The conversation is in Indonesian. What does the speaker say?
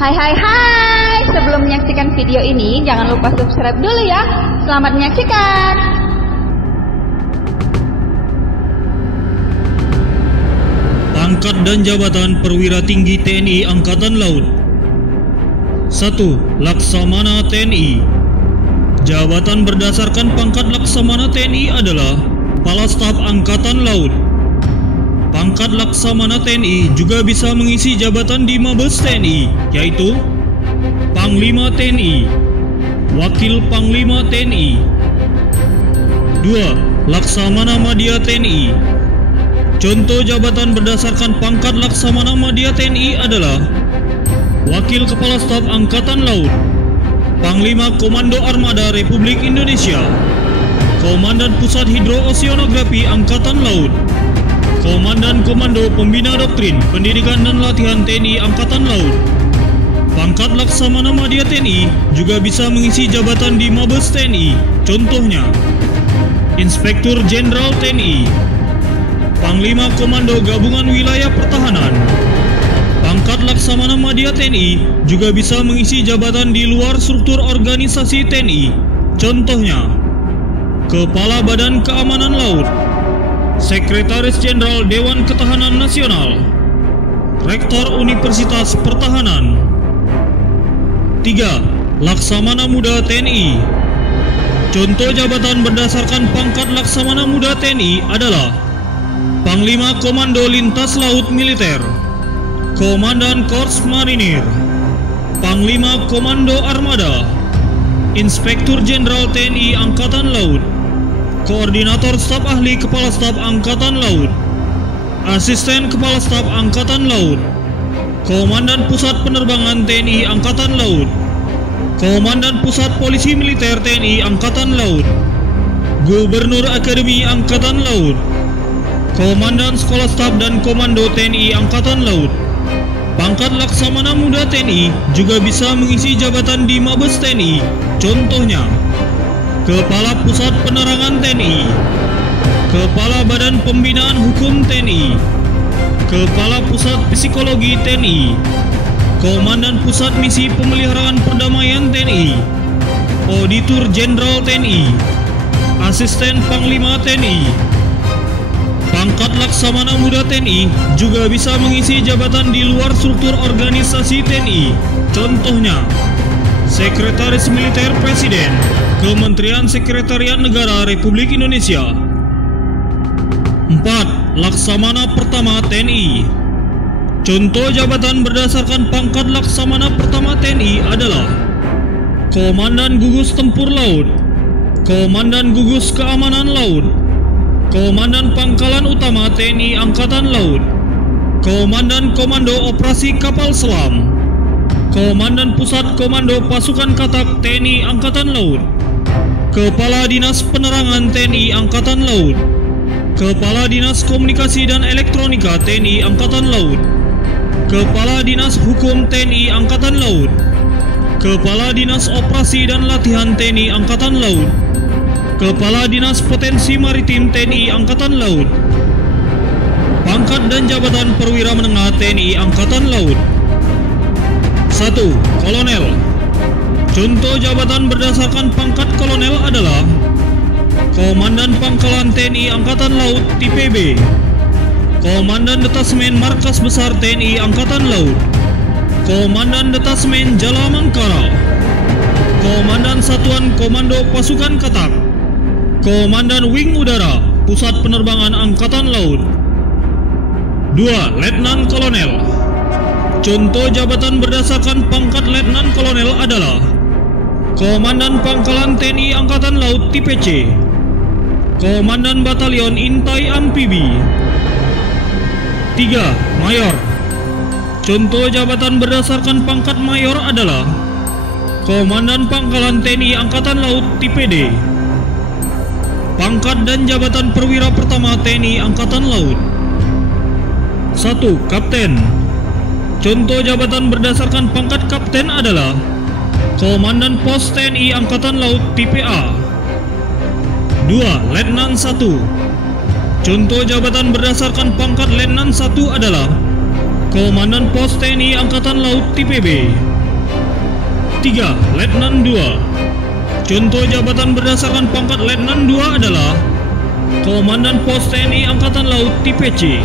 Hai hai hai, sebelum menyaksikan video ini jangan lupa subscribe dulu ya. Selamat menyaksikan. Pangkat dan jabatan perwira tinggi TNI Angkatan Laut. 1. Laksamana TNI. Jabatan berdasarkan pangkat Laksamana TNI adalah Kepala Staf Angkatan Laut. Pangkat Laksamana TNI juga bisa mengisi jabatan di Mabes TNI, yaitu Panglima TNI, Wakil Panglima TNI. 2. Laksamana Madya TNI. Contoh jabatan berdasarkan pangkat Laksamana Madya TNI adalah Wakil Kepala Staf Angkatan Laut, Panglima Komando Armada Republik Indonesia, Komandan Pusat Hidrooceanografi Angkatan Laut, Komandan Komando Pembina Doktrin, Pendidikan dan Latihan TNI Angkatan Laut. Pangkat Laksamana Madya TNI juga bisa mengisi jabatan di Mabes TNI, contohnya Inspektur Jenderal TNI, Panglima Komando Gabungan Wilayah Pertahanan. Pangkat Laksamana Madya TNI juga bisa mengisi jabatan di luar struktur organisasi TNI, contohnya Kepala Badan Keamanan Laut, Sekretaris Jenderal Dewan Ketahanan Nasional, Rektor Universitas Pertahanan. 3. Laksamana Muda TNI. Contoh jabatan berdasarkan pangkat Laksamana Muda TNI adalah Panglima Komando Lintas Laut Militer, Komandan Korps Marinir, Panglima Komando Armada, Inspektur Jenderal TNI Angkatan Laut, Koordinator Staf Ahli Kepala Staf Angkatan Laut, Asisten Kepala Staf Angkatan Laut, Komandan Pusat Penerbangan TNI Angkatan Laut, Komandan Pusat Polisi Militer TNI Angkatan Laut, Gubernur Akademi Angkatan Laut, Komandan Sekolah Staf dan Komando TNI Angkatan Laut. Pangkat Laksamana Muda TNI juga bisa mengisi jabatan di Mabes TNI, contohnya Kepala Pusat Penerangan TNI, Kepala Badan Pembinaan Hukum TNI, Kepala Pusat Psikologi TNI, Komandan Pusat Misi Pemeliharaan Perdamaian TNI, Auditor Jenderal TNI, Asisten Panglima TNI. Pangkat Laksamana Muda TNI juga bisa mengisi jabatan di luar struktur organisasi TNI, contohnya Sekretaris Militer Presiden, Kementerian Sekretariat Negara Republik Indonesia. 4. Laksamana Pertama TNI. Contoh jabatan berdasarkan pangkat Laksamana Pertama TNI adalah Komandan Gugus Tempur Laut, Komandan Gugus Keamanan Laut, Komandan Pangkalan Utama TNI Angkatan Laut, Komandan Komando Operasi Kapal Selam, Komandan Pusat Komando Pasukan Katak TNI Angkatan Laut, Kepala Dinas Penerangan TNI Angkatan Laut, Kepala Dinas Komunikasi dan Elektronika TNI Angkatan Laut, Kepala Dinas Hukum TNI Angkatan Laut, Kepala Dinas Operasi dan Latihan TNI Angkatan Laut, Kepala Dinas Potensi Maritim TNI Angkatan Laut. Pangkat dan jabatan perwira menengah TNI Angkatan Laut. 1. Kolonel. Contoh jabatan berdasarkan pangkat kolonel adalah Komandan Pangkalan TNI Angkatan Laut Tipe B, Komandan Detasmen Markas Besar TNI Angkatan Laut, Komandan Detasmen Jala Mangkara, Komandan Satuan Komando Pasukan Katak, Komandan Wing Udara Pusat Penerbangan Angkatan Laut. 2. Letnan Kolonel. Contoh jabatan berdasarkan pangkat Letnan Kolonel adalah Komandan Pangkalan TNI Angkatan Laut Tipe C, Komandan Batalion Intai Amfibi. 3. Mayor. Contoh jabatan berdasarkan pangkat Mayor adalah Komandan Pangkalan TNI Angkatan Laut Tipe D. Pangkat dan jabatan perwira pertama TNI Angkatan Laut. 1. Kapten. Contoh jabatan berdasarkan pangkat Kapten adalah Komandan Pos TNI Angkatan Laut Tipe A. 2. Letnan 1. Contoh jabatan berdasarkan pangkat Letnan 1 adalah Komandan Pos TNI Angkatan Laut Tipe B. 3. Letnan 2. Contoh jabatan berdasarkan pangkat Letnan 2 adalah Komandan Pos TNI Angkatan Laut tipe C.